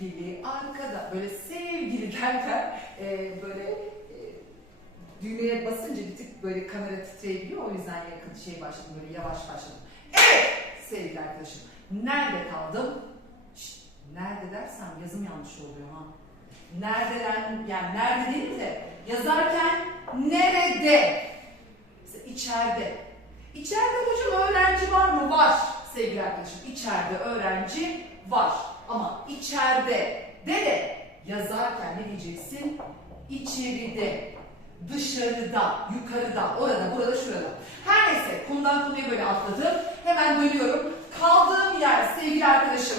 sevgili arkada böyle sevgili derken e, böyle e, düğmeye basınca bir tık böyle kamera titreyebiliyor o yüzden yakın şey başladım böyle yavaş başladım. Evet sevgili arkadaşım nerede kaldım? Şşt, nerede dersem yazım yanlış oluyor ha. Nereden yani nerede değil de yazarken nerede? Mesela içeride. İçeride hocam öğrenci var mı? Var sevgili arkadaşım. İçeride öğrenci var. Ama içeride de de yazarken ne diyeceksin? İçeride, dışarıda, yukarıda, orada, burada, şurada. Her neyse konudan konuya böyle atladım. Hemen dönüyorum. Kaldığım yer sevgili arkadaşım.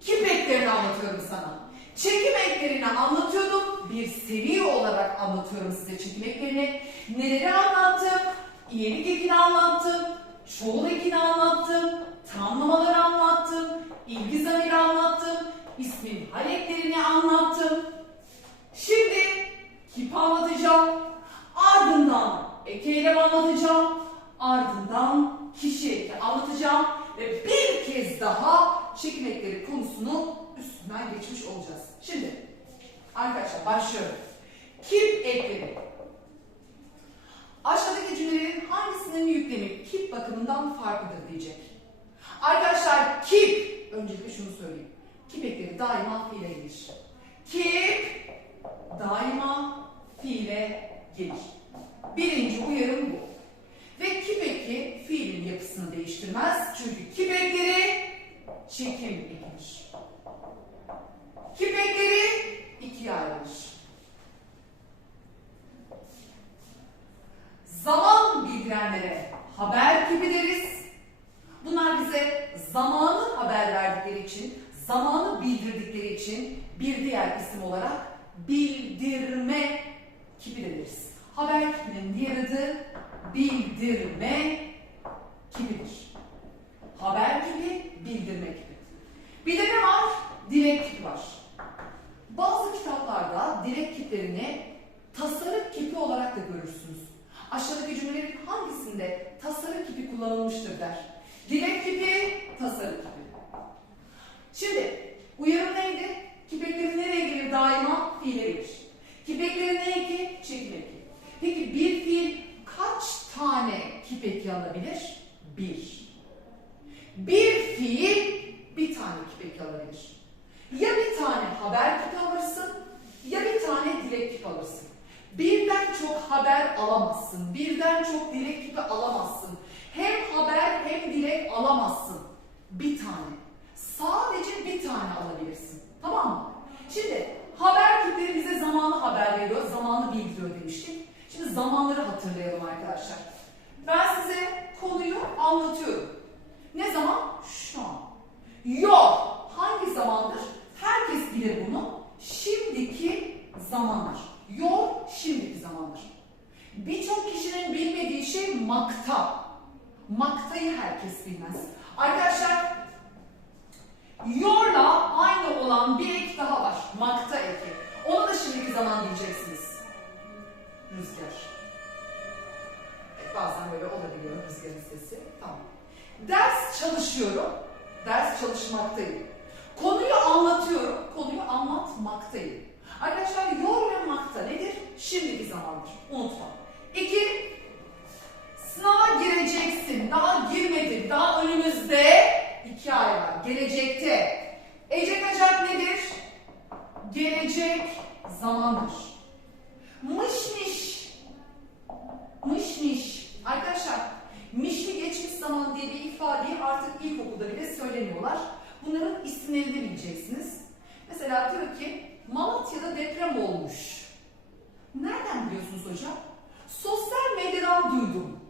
Kip eklerini anlatıyorum sana. Çekim eklerini anlatıyordum. Bir seri olarak anlatıyorum size çekim eklerini. Neleri anlattım? İyilik ekini anlattım. Çoğul ekini anlattım. Tamlamaları anlattım. ilgi zamiri anlattım. İsmin hal anlattım. Şimdi kip anlatacağım. Ardından eylem anlatacağım. Ardından kişi eki anlatacağım. Ve bir kez daha çekim ekleri konusunu üstünden geçmiş olacağız. Şimdi arkadaşlar başlıyorum. Kip ekleri. Aşağıdaki cümlelerin hangisinin yüklemi kip bakımından farklıdır diyecek. Arkadaşlar kip, öncelikle şunu söyleyeyim. Kip ekleri daima fiile gelir. Kip daima fiile gelir. Birinci uyarım bu. Ve kip eki fiilin yapısını değiştirmez. Çünkü kip ekleri çekim ekidir. Kip ekleri ikiye ayrılır. Zaman bildirenlere haber kipi deriz. Bunlar bize zamanı haber verdikleri için, zamanı bildirdikleri için bir diğer isim olarak bildirme de deriz. Haber kipinin diğer adı bildirme kipidir. Haber kipi, bildirme kipi. Bir de ne var? Dilek kipi var. Bazı kitaplarda dilek kiplerini tasarım kipi olarak da görürsünüz. Aşağıdaki cümlelerin hangisinde tasarım kipi kullanılmıştır der. Dilek kipi, tasarım kipi. Şimdi uyarım neydi? Kipekleri nereye gelir daima? Fiile gelir. Kipekleri ne eki? Çekim eki. Peki bir fiil kaç kipeki alabilir? Bir. Bir fiil bir tane kipeki alabilir. Ya bir tane haber kipi alırsın ya bir tane dilek kipi alırsın. Birden çok haber alamazsın. Birden çok dilek kipi alamazsın. Hem haber hem dilek alamazsın. Bir tane. Sadece bir tane alabilirsin. Tamam mı? Şimdi haber kipleri bize zamanı haber veriyor, zamanı bildiriyor demiştik. Şimdi zamanları hatırlayalım arkadaşlar. Ben size konuyu anlatıyorum. Ne zaman? Şu an. Yok. Hangi zamandır? Herkes bilir bunu. Şimdiki zamandır. Yok şimdiki zamandır. Birçok kişinin bilmediği şey makta. Maktayı herkes bilmez. Arkadaşlar yorla aynı olan bir ek daha var. Makta eki. Onu da şimdiki zaman diyeceksiniz. Rüzgar. Rüzgarın sesi. Tamam. Ders çalışıyorum. Ders çalışmaktayım. Konuyu anlatıyorum. Konuyu anlatmaktayım. Arkadaşlar yor ve makta nedir? Şimdiki zamandır. Unutma. İki, sınava gireceksin. Daha girmedin. Daha önümüzde iki ay var. Gelecekte. Ecek acak nedir? Gelecek zamandır. Mışmış. Mışmış. Arkadaşlar mişmi geçmiş zaman ifadeyi artık ilkokulda bile söylemiyorlar. Bunların isimlerini bileceksiniz. Mesela diyor ki Malatya'da deprem olmuş. Nereden biliyorsunuz hocam? Sosyal medyadan duydum.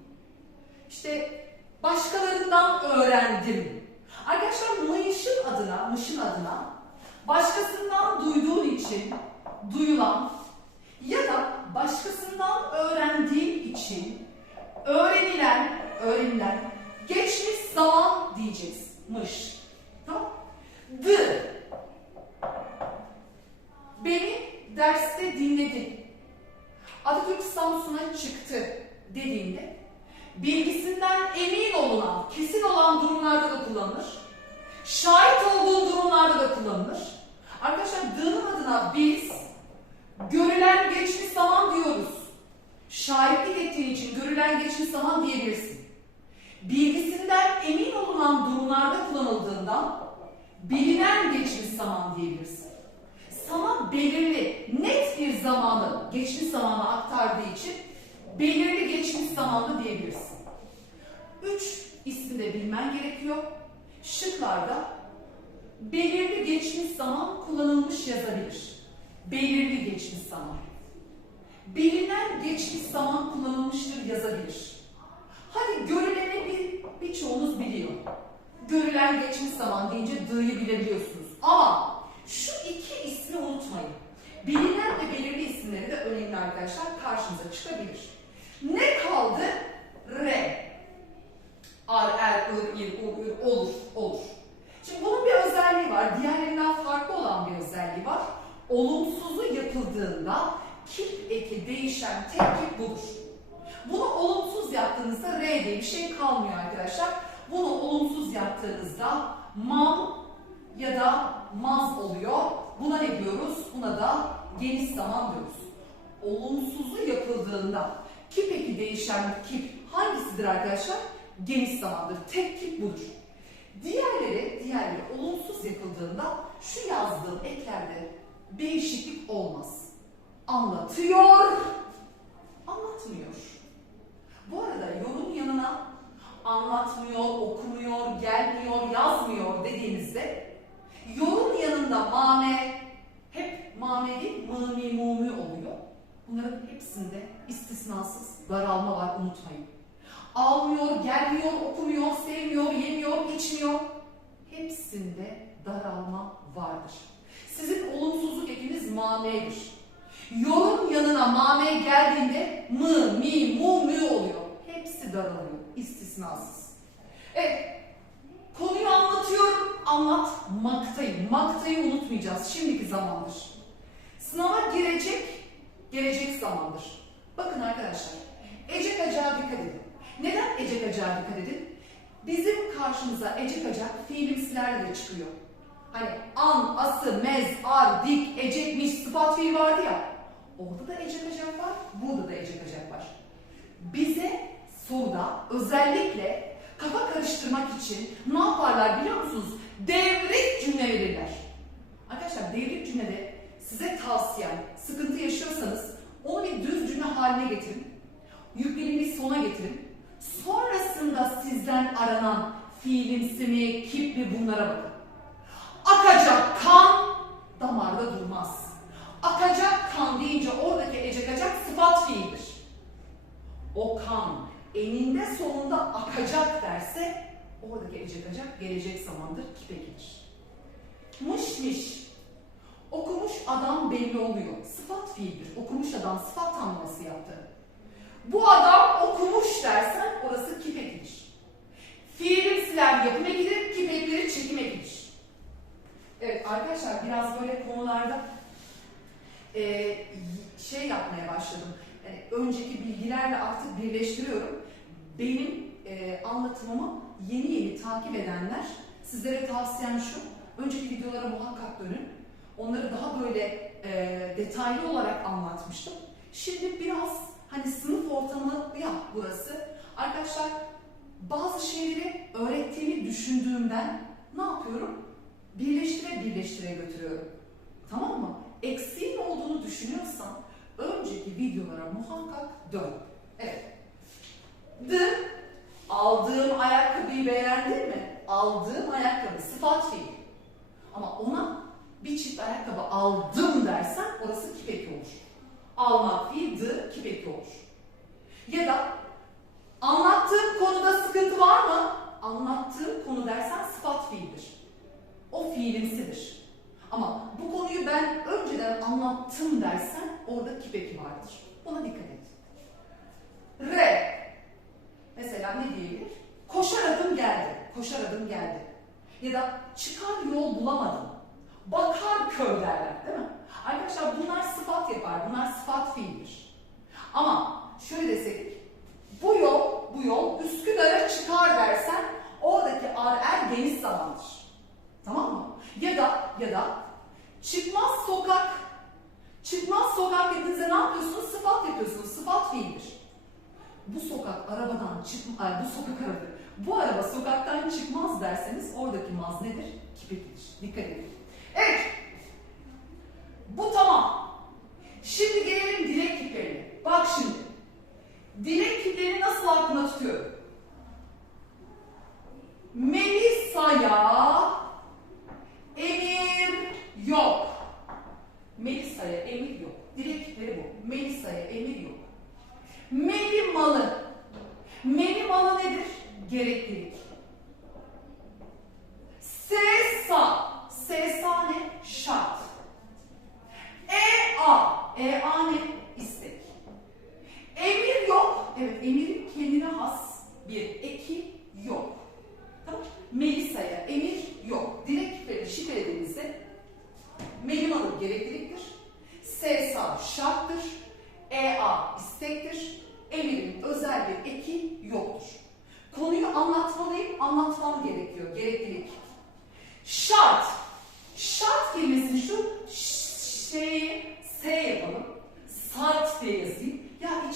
İşte başkalarından öğrendim. Arkadaşlar mışın adına, mışın adına başkasından duyduğun için duyulan ya da başkasından öğrendiğin için öğrenilen, öğrenilen Geçmiş zaman diyeceğizmış. Tamam. D. Beni derste dinledi. Atatürk Samsun'a çıktı dediğinde bilgisinden emin olunan, kesin olan durumlarda da kullanılır. Şahit olduğu durumlarda da kullanılır. Arkadaşlar dığının adına biz görülen geçmiş zaman diyoruz. Şahitlik ettiğin için görülen geçmiş zaman diyebilirsin. Bilgisinden emin olunan durumlarda kullanıldığından bilinen geçmiş zaman diyebilirsin. Sana belirli, net bir zamanı geçmiş zamana aktardığı için belirli geçmiş zamanlı diyebilirsin. Üç ismi de bilmen gerekiyor. Şıklarda belirli geçmiş zaman kullanılmış yazabilir. Belirli geçmiş zaman. Bilinen geçmiş zaman kullanılmıştır yazabilir. Hadi görüleni bir, birçoğunuz biliyor. Görülen geçmiş zaman deyince dı'yı bilebiliyorsunuz. Ama şu iki ismi unutmayın. Bilinen ve belirli isimleri de önemli arkadaşlar karşınıza çıkabilir. Ne kaldı? R. Ar, er, ır, ir, ur, ür, olur, olur. Şimdi bunun bir özelliği var. Diğerlerinden farklı olan bir özelliği var. Olumsuzu yapıldığında kip eki değişen tek kip budur. Yaptığınızda R diye bir şey kalmıyor arkadaşlar. Bunu olumsuz yaptığınızda mam ya da maz oluyor. Buna ne diyoruz? Buna da geniş zaman diyoruz. Olumsuzu yapıldığında kip eki değişen kip hangisidir arkadaşlar? Geniş zamandır. Tek kip budur. Diğerleri, diğerleri olumsuz yapıldığında şu yazdığım eklerde değişiklik olmaz. Anlatıyor, anlatmıyor. Bu arada yorum yanına anlatmıyor, okumuyor, gelmiyor, yazmıyor dediğinizde yorum yanında mame hep mame değil, mımi, mumi oluyor. Bunların hepsinde istisnasız daralma var unutmayın. Almıyor, gelmiyor, okumuyor, sevmiyor, yemiyor, içmiyor. Hepsinde daralma vardır. Sizin olumsuzluk ekiniz mamedir. Yorum yanına mame geldiğinde mı, mi, mu, mü oluyor. Hepsi daralıyor, istisnasız. Evet, konuyu anlatıyorum, anlatmaktayım. Maktayı unutmayacağız, şimdiki zamandır. Sınava girecek, gelecek zamandır. Bakın arkadaşlar, ecek acağa dikkat edin. Neden ecek acağa dikkat edin? Bizim karşımıza ecek acak fiilimsilerle çıkıyor. Hani an, ası, mez, ar, dik, ecekmiş, sıfat fiil vardı ya. Orada da ecek acak var, burada da ecek acak var. Bize soruda özellikle kafa karıştırmak için ne yaparlar biliyor musunuz? Devrik cümle verirler. Arkadaşlar devrik cümlede size tavsiyem, sıkıntı yaşıyorsanız onu bir düz cümle haline getirin. Yüklemini sona getirin. Sonrasında sizden aranan fiilimsi mi, kip mi bunlara bakın. Akacak kan damarda durmaz. Akacak kan deyince oradaki ecekacak sıfat fiildir. O kan eninde sonunda akacak derse oradaki ecekacak gelecek zamandır kipekidir. Mış mış. Okumuş adam belli oluyor. Sıfat fiildir. Okumuş adam sıfat tanımlaması yaptı. Bu adam okumuş dersen orası kipekidir. Fiilimsiler yapım ekidir, kipekleri çekim ekidir. Evet arkadaşlar biraz böyle konularda e, şey yapmaya başladım. Yani önceki bilgilerle artık birleştiriyorum. Benim e, anlatımımı yeni yeni takip edenler sizlere tavsiyem şu. Önceki videolara muhakkak dönün. Onları daha böyle e, detaylı olarak anlatmıştım. Şimdi biraz hani sınıf ortamı ya burası. Arkadaşlar bazı şeyleri öğrettiğimi düşündüğümden ne yapıyorum? Birleştire birleştire götürüyorum. Tamam mı? Eksiğin olduğunu düşünüyorsan önceki videolara muhakkak dön. Evet. D. Aldığım ayakkabıyı beğendin mi? Aldığım ayakkabı sıfat fiil. Ama ona bir çift ayakkabı aldım dersen orası kipeki olur. Almak fiil d kipeki olur. Ya da anlattığım konuda sıkıntı var mı? Anlattığım konu dersen sıfat fiildir. O fiilimsidir. Ama bu konuyu ben önceden anlattım dersen orada kipeki vardır. Buna dikkat et.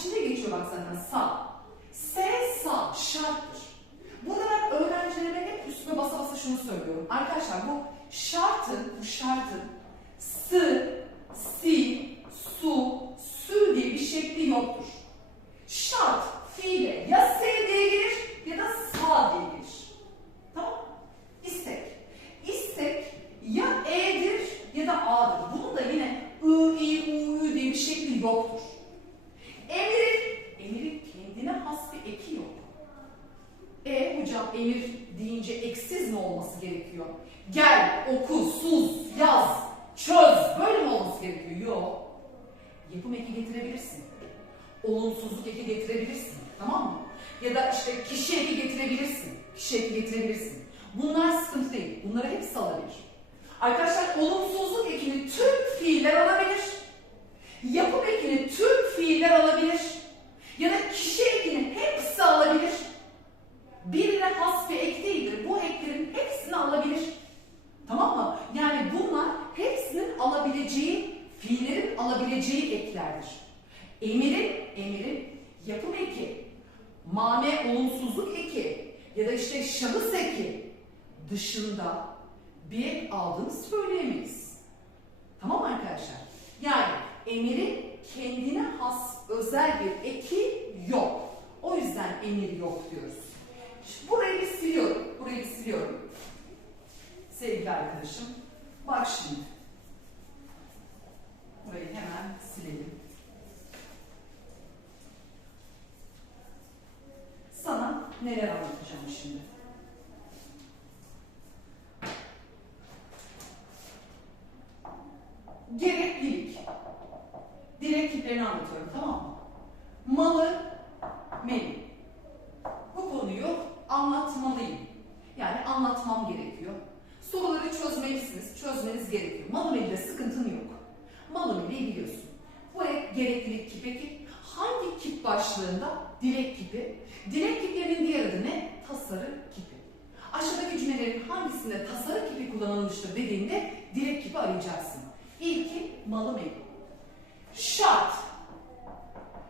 İçinde geçiyor bak zaten sa. S sa şarttır. Burada ben öğrencilerime hep üstüme basa basa şunu söylüyorum. Arkadaşlar bu şartın, bu şartın sı, si, su, sü diye bir şekli yoktur. Şart fiile ya S diye gelir ya da sa diye gelir. Tamam İstek. İstek ya E'dir ya da A'dır. Bunun da yine I, I, U, Ü diye bir şekli yoktur. Emirin, emirin kendine has bir eki yok. E hocam emir deyince eksiz mi olması gerekiyor? Gel, oku, sus, yaz, çöz. Böyle mi olması gerekiyor? Yok. Yapım eki getirebilirsin. Olumsuzluk eki getirebilirsin. Tamam mı? Ya da işte kişi eki getirebilirsin. Kişi eki getirebilirsin. Bunlar sıkıntı değil. Bunları hepsi alabilir. Arkadaşlar olumsuzluk ekini tüm fiiller alabilir. Yapım ekini tüm fiiller alabilir. Ya da kişi ekini hepsi alabilir birine has bir ek değildir. Bu eklerin hepsini alabilir. Tamam mı? Yani bunlar hepsinin alabileceği, fiillerin alabileceği eklerdir. Emirin, emirin yapım eki, mane olumsuzluk eki ya da işte şahıs eki dışında bir ek aldığını söyleyemeyiz. Tamam mı arkadaşlar? Yani emirin kendine has özel bir eki yok. O yüzden emir yok diyoruz. Burayı siliyorum. Burayı siliyorum. Sevgili arkadaşım. Bak şimdi. Burayı hemen silelim. Sana neler anlatacağım şimdi. Gereklilik. Direkt tiplerini anlatıyorum tamam mı? Malı, meli. Bu konuyu anlatmalıyım. Yani anlatmam gerekiyor. Soruları çözmelisiniz, çözmeniz gerekiyor. Malumeli'de sıkıntın yok. Malumeli'yi biliyorsun. Bu ek gereklilik kipi ki hangi kip başlığında? Dilek kipi. Dilek kiplerinin diğer adı ne? Tasarı kipi. Aşağıdaki cümlelerin hangisinde tasarı kipi kullanılmıştır dediğinde dilek kipi arayacaksın. İlki malumeli. Şart.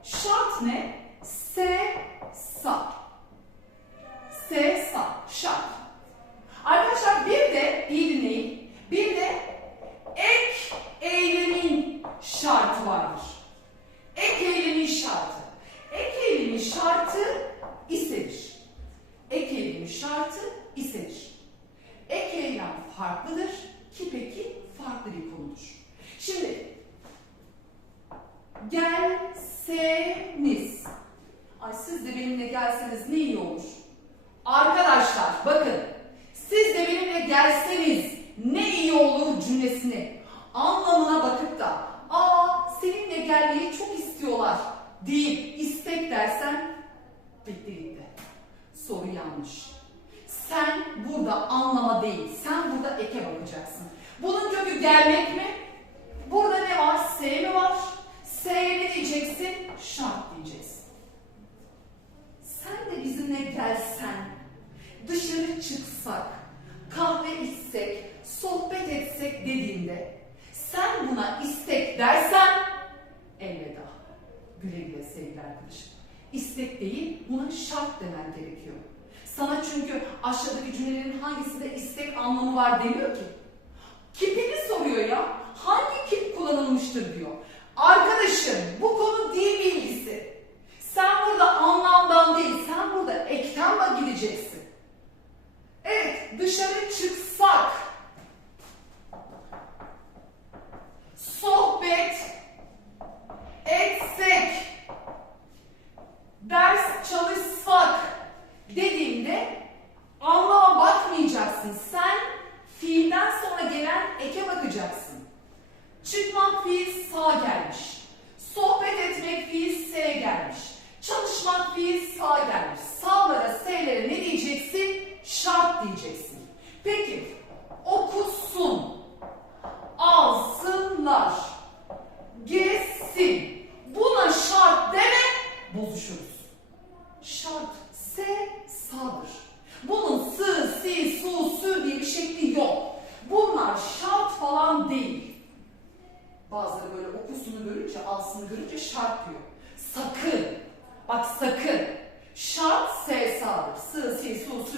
Şart ne? Se, sa. Se, sa. Şart. Arkadaşlar bir de iyi dinleyin. Bir de ek eylemin şartı vardır. Ek eylemin şartı. Ek eylemin şartı istedir. Ek eylemin şartı istedir. Ek eylem farklıdır. Ki peki farklı bir konudur. Şimdi gelseniz. Ay siz de benimle gelseniz ne iyi olur. Arkadaşlar bakın siz de benimle gelseniz ne iyi olur cümlesini anlamına bakıp da aa seninle gelmeyi çok istiyorlar deyip istek dersen bitti gitti. Soru yanlış. Sen burada anlama değil, sen burada eke bakacaksın. Bunun kökü gelmek mi? Burada ne var? S mi var? S'ye ne diyeceksin? Diyeceksin. Sen de bizimle gelsen, dışarı çıksak, kahve içsek, sohbet etsek dediğinde sen buna istek dersen elveda. Güle güle sevgili arkadaşım. istek değil, buna şart demen gerekiyor. Sana çünkü aşağıdaki cümlelerin hangisinde istek anlamı var demiyor ki. Kipini soruyor ya. Hangi kip kullanılmıştır diyor. Arkadaşım bu konu dil bilgisi. Sen burada anlamdan değil, sen burada eklemle gideceksin. Evet, dışarı çıksak. Sohbet etsek. Ders çalışsak dediğimde anlama bakmayacaksın. Sen fiilden sonra gelen eke bakacaksın. Çıkmak fiil sağ gelmiş. Sohbet etmek fiil S gelmiş. Çalışmak fiil sağ gelmiş. Sağlara, S'lere ne diyeceksin? Şart diyeceksin. Peki, okusun, alsınlar, gezsin. Buna şart deme, bozuşuruz. Şart S sağdır. Bunun sı, si, su, sü diye bir şekli yok. Bunlar şart falan değil. Bazıları böyle okusunu görünce, alsını görünce şart diyor. Sakın. Bak sakın. Şart S sağdır. Sı,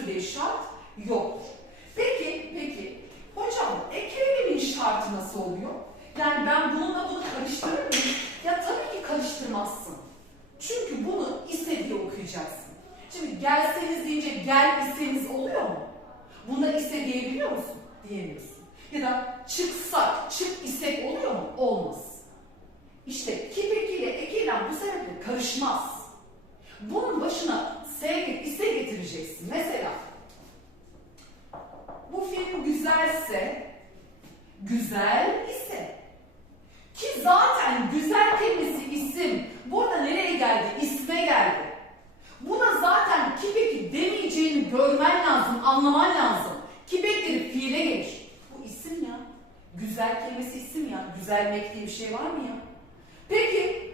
diye şart yoktur. Peki, peki. Hocam ek şartı nasıl oluyor? Yani ben bununla bunu karıştırır mıyım? Ya tabii ki karıştırmazsın. Çünkü bunu ise diye okuyacaksın. Şimdi gelseniz deyince gel iseniz oluyor mu? Bunda ise diyebiliyor musun? Diyemiyorsun. Ya da çıksak, çık isek oluyor mu? Olmaz. İşte kipek ile ekeylem bu sebeple karışmaz. Bunun başına S, ise getireceksin. Mesela bu film güzelse, güzel ise ki zaten güzel kelimesi isim. Burada nereye geldi? İsme geldi. Buna zaten kipeki demeyeceğini görmen lazım, anlaman lazım. Kipekleri fiile gelir. Bu isim ya. Güzel kelimesi isim ya. Güzelmek diye bir şey var mı ya? Peki.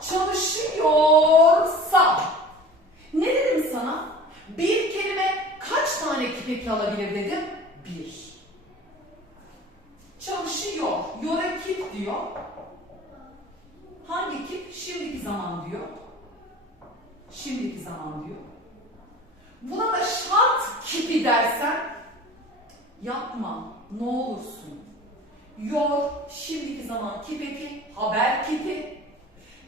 Çalışıyorsa. Ne dedim sana? Bir kelime kaç tane kipekli alabilir dedim? Bir. Çalışıyor. Yora kip diyor. Hangi kip? Şimdiki zaman diyor. Şimdiki zaman diyor. Buna da şart kipi dersen yapma ne olursun. Yor şimdiki zaman kipeki, haber kipi.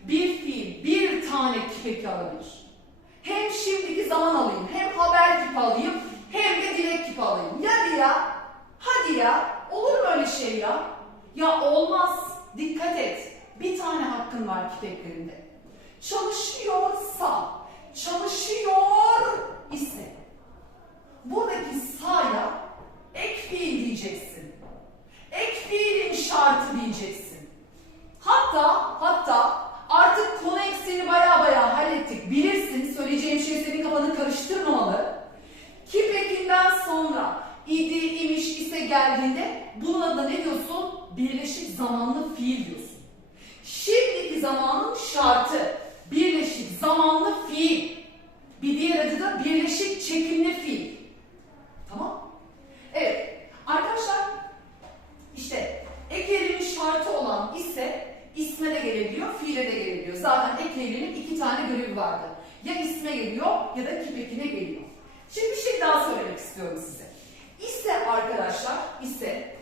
Bir fiil bir tane kipeki alabilir. Hem şimdiki zaman alayım, hem haber kipi alayım, hem de dilek kipi alayım. Ya ya, hadi ya, olur mu öyle şey ya? Ya olmaz, dikkat et. Bir tane hakkın var kipeklerinde. Çalışıyorsa, çalışıyor ise. Buradaki sa'ya ek fiil diyeceksin. Ek fiilin şartı diyeceksin. Hatta, hatta geldiğinde bunun adına ne diyorsun? Birleşik zamanlı fiil diyorsun. Şimdiki zamanın şartı birleşik zamanlı fiil. Bir diğer adı da birleşik çekimli fiil. Tamam? Evet. Arkadaşlar işte ek şartı olan ise isme de gelebiliyor, fiile de gelebiliyor. Zaten ek iki tane görevi vardı. Ya isme geliyor ya da kipekine geliyor. Şimdi bir şey daha söylemek istiyorum size. İse arkadaşlar, ise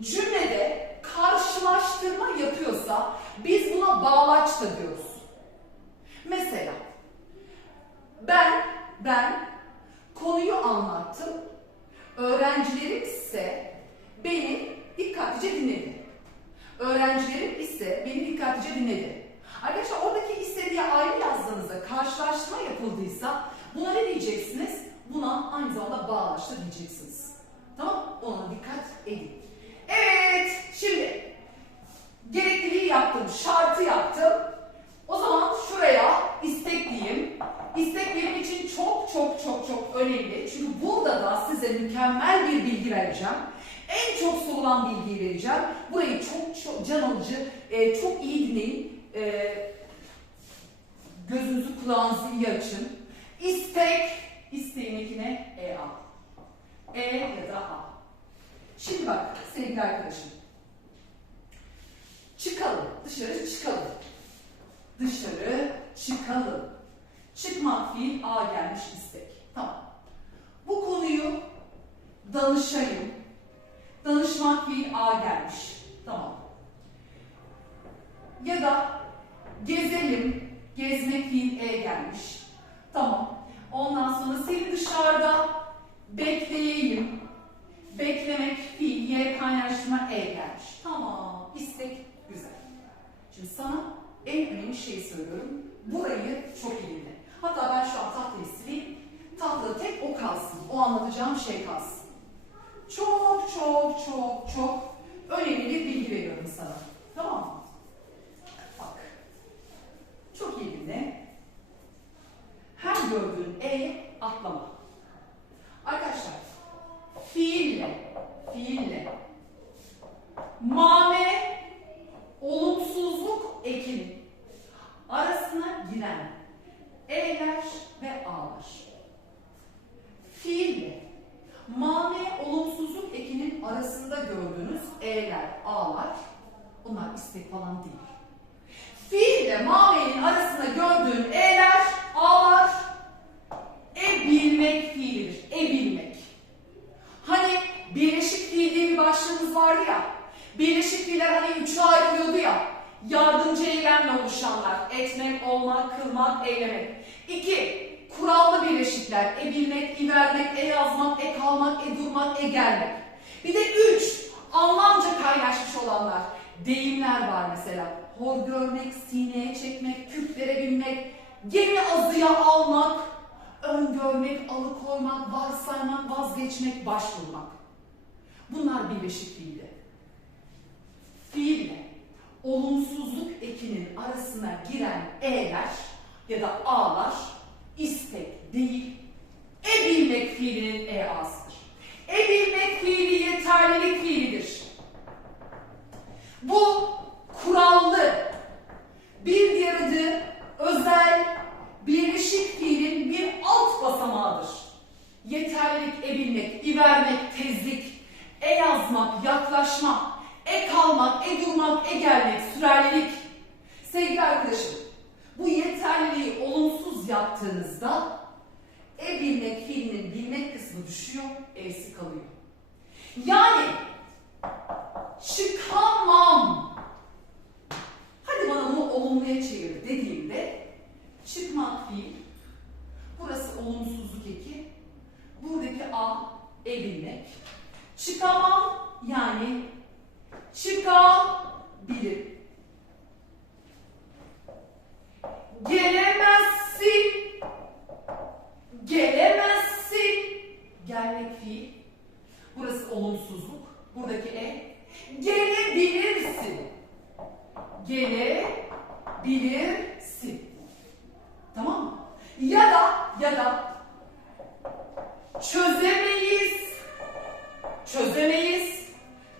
cümlede karşılaştırma yapıyorsa biz buna bağlaç da diyoruz. Mesela ben ben konuyu anlattım. Öğrencilerim ise beni dikkatlice dinledi. Öğrencilerim ise beni dikkatlice dinledi. Arkadaşlar oradaki ise diye ayrı yazdığınızda karşılaştırma yapıldıysa buna ne diyeceksiniz? Buna aynı zamanda bağlaçta diyeceksiniz. Tamam? Ona dikkat edin. Evet, şimdi gerekliliği yaptım, şartı yaptım. O zaman şuraya istek diyeyim. İstek benim için çok çok çok çok önemli. Çünkü burada da size mükemmel bir bilgi vereceğim. En çok sorulan bilgiyi vereceğim. Burayı çok çok can alıcı, e, çok iyi dinleyin. E, gözünüzü kulağınızı iyi açın. İstek, isteğin ekine E A. E ya da A. Şimdi bak sevgili arkadaşım. Çıkalım, dışarı çıkalım. Dışarı çıkalım. Çıkmak fiil A gelmiş istek. Tamam. Bu konuyu danışayım. Danışmak fiil A gelmiş. Tamam. Ya da gezelim. Gezmek fiil E gelmiş. Tamam. Ondan sonra seni dışarıda bekleyeyim. Beklemek fiil Y kaynaştırma E gelmiş. Tamam. İstek güzel. Şimdi sana en önemli şeyi söylüyorum. Burayı çok iyi dinle. Hatta ben şu an tahtayı sileyim. Tahtada tek o kalsın. O anlatacağım şey kalsın. Çok çok çok çok önemli bir bilgi veriyorum sana. Tamam mı? Bak. Çok iyi dinle. Her gördüğün E'ye atlama. Arkadaşlar, fiille, fiille, mame, olumsuzluk ekinin arasına giren E'ler ve A'lar. Fiille, mame, olumsuzluk ekinin arasında gördüğünüz E'ler, A'lar, bunlar istek falan değil. Fiille mamenin arasında gördüğün e'ler, a'lar, e bilmek fiilidir. E bilmek. Hani birleşik fiil diye bir başlığımız vardı ya. Birleşik fiiller hani üçe ayrılıyordu ya. Yardımcı eylemle oluşanlar. Etmek, olmak, kılmak, eylemek. İki, kurallı birleşikler. E bilmek, i vermek, e yazmak, e kalmak, e durmak, e gelmek. Bir de üç, anlamca kaynaşmış olanlar. Deyimler var mesela. Hor görmek, sineye çekmek, küplere binmek, gemi azıya almak, öngörmek, alıkoymak, varsaymak, vazgeçmek, başvurmak. Bunlar birleşik fiilde. Fiille olumsuzluk ekinin arasına giren e'ler ya da a'lar istek değil, e bilmek fiilinin e a'sıdır. E bilmek fiili yeterlilik fiilidir. Bu kurallı, bir diğer adı özel, birleşik fiilin bir alt basamağıdır. Yeterlilik, ebilmek, ivermek, tezlik, e yazmak, yaklaşmak, e kalmak, e durmak, e gelmek, sürerlilik. Sevgili arkadaşım, bu yeterliliği olumsuz yaptığınızda e bilmek fiilinin bilmek kısmı düşüyor, e'si kalıyor. Yani çıkamam. Hadi bana bunu olumluya çevir dediğimde çıkmak fiil. Burası olumsuzluk eki. Buradaki a ebilmek. Çıkamam yani çıkabilir. Gelemezsin. Gelemezsin. Gelmek fiil. Burası olumsuzluk. Buradaki e. Gelebilirsin. Gelebilirsin. Tamam mı? Ya da ya da çözemeyiz. Çözemeyiz.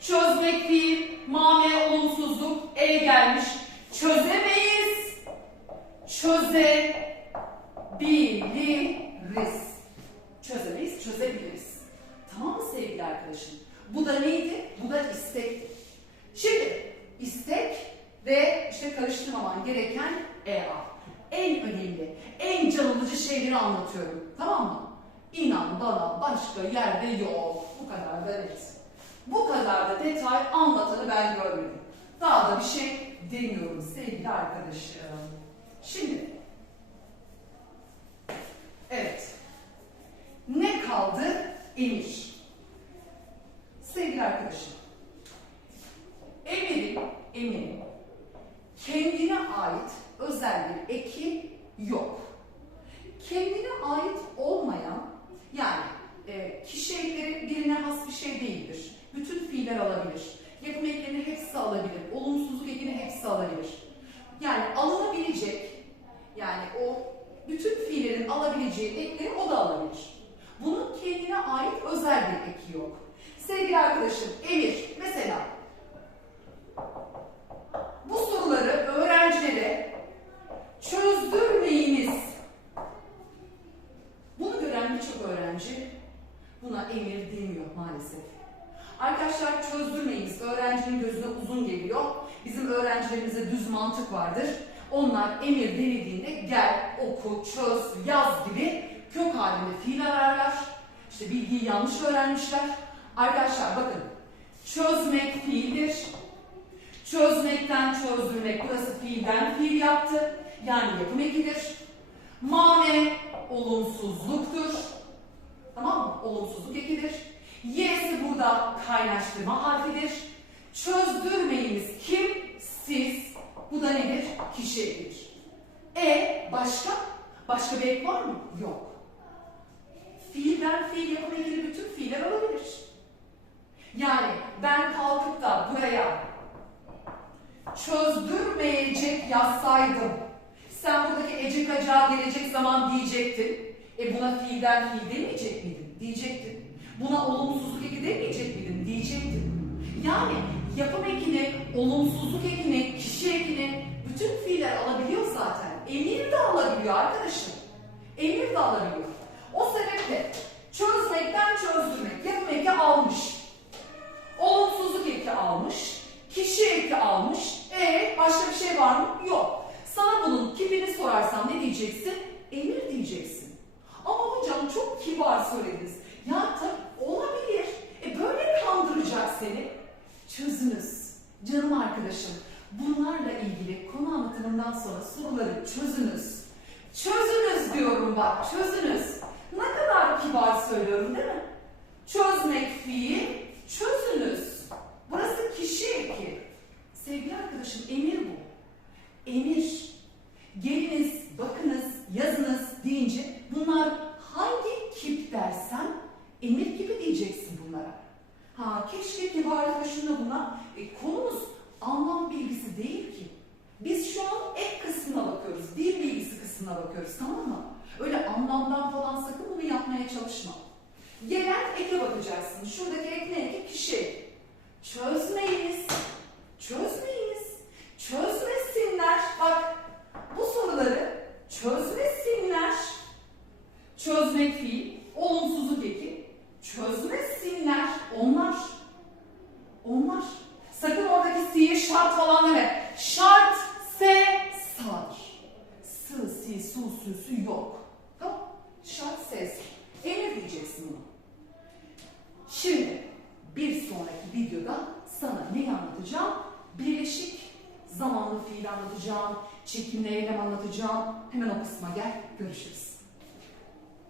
Çözmek fiil, mame olumsuzluk, e gelmiş. Çözemeyiz. Çözebiliriz. Çözemeyiz, çözebiliriz. Tamam mı sevgili arkadaşım? Bu da neydi? Bu da istekti. Şimdi istek ve işte karıştırmaman gereken EA. En önemli, en can alıcı şeyleri anlatıyorum. Tamam mı? İnan bana başka yerde yok. Bu kadar da net. Bu kadar da detay anlatanı ben görmedim. Daha da bir şey demiyorum sevgili arkadaşım. Şimdi Evet. Ne kaldı? Emir. Sevgili arkadaşım. Emir'in, emirin kendine ait özel bir eki yok. Kendine ait olmayan, yani e, kişi ekleri birine has bir şey değildir. Bütün fiiller alabilir. Yapım eklerini hepsi alabilir. Olumsuzluk ekini hepsi alabilir. Yani alınabilecek, yani o bütün fiillerin alabileceği ekleri o da alabilir. Bunun kendine ait özel bir eki yok. Sevgili arkadaşım, Emir mesela bu soruları öğrencilere çözdürmeyiniz. Bunu gören birçok öğrenci buna emir demiyor maalesef. Arkadaşlar çözdürmeyiniz. Öğrencinin gözüne uzun geliyor. Bizim öğrencilerimizde düz mantık vardır. onlar emir denildiğinde gel, oku, çöz, yaz gibi kök halinde fiil ararlar. İşte bilgiyi yanlış öğrenmişler. Arkadaşlar bakın çözmek fiildir. Çözmekten çözdürmek burası fiilden fiil yaptı. Yani yapım ekidir. Mame olumsuzluktur. Tamam mı? Olumsuzluk ekidir. Y'si burada kaynaştırma harfidir. Çözdürmeyiniz kim? Siz. Bu da nedir? Kişi ekidir. E başka? Başka bir ek var mı? Yok. Fiilden fiil yapıma ilgili bütün fiiller olabilir. Yani ben kalkıp da buraya çözdürmeyecek yazsaydım. Sen buradaki ecek acağı gelecek zaman diyecektin. E buna fiilden fiil demeyecek miydin? Diyecektin. Buna olumsuzluk eki demeyecek miydin? Diyecektin. Yani yapım ekini, olumsuzluk ekini, kişi ekini bütün fiiller alabiliyor zaten. Emir de alabiliyor arkadaşım. Emir de alabiliyor. O sebeple çözmekten çözdürmek, yapım eki almış. Olumsuzluk eki almış. Kişi eki almış. E başka bir şey var mı? Yok. Sana bunun kipini sorarsam ne diyeceksin? Emir diyeceksin. Ama hocam çok kibar söylediniz. Ya tabii olabilir. E böyle kandıracak seni. Çözünüz. Canım arkadaşım. Bunlarla ilgili konu anlatımından sonra soruları çözünüz. Çözünüz diyorum bak çözünüz. Ne kadar kibar söylüyorum değil mi? Çözmek fiil, çözünüz. Burası kişi eki. Sevgili arkadaşım emir bu. Emir. Geliniz, bakınız, yazınız deyince bunlar hangi kip dersen emir gibi diyeceksin bunlara. Ha keşke kibarlıkla şuna buna. E, konumuz anlam bilgisi değil ki. Biz şu an ek kısmına bakıyoruz. Dil bilgisi kısmına bakıyoruz tamam mı? Öyle anlamdan falan sakın bunu yapmaya çalışma. Gelen eke bakacaksın. Şuradaki ek ne? Kişi. Çözmeyiz.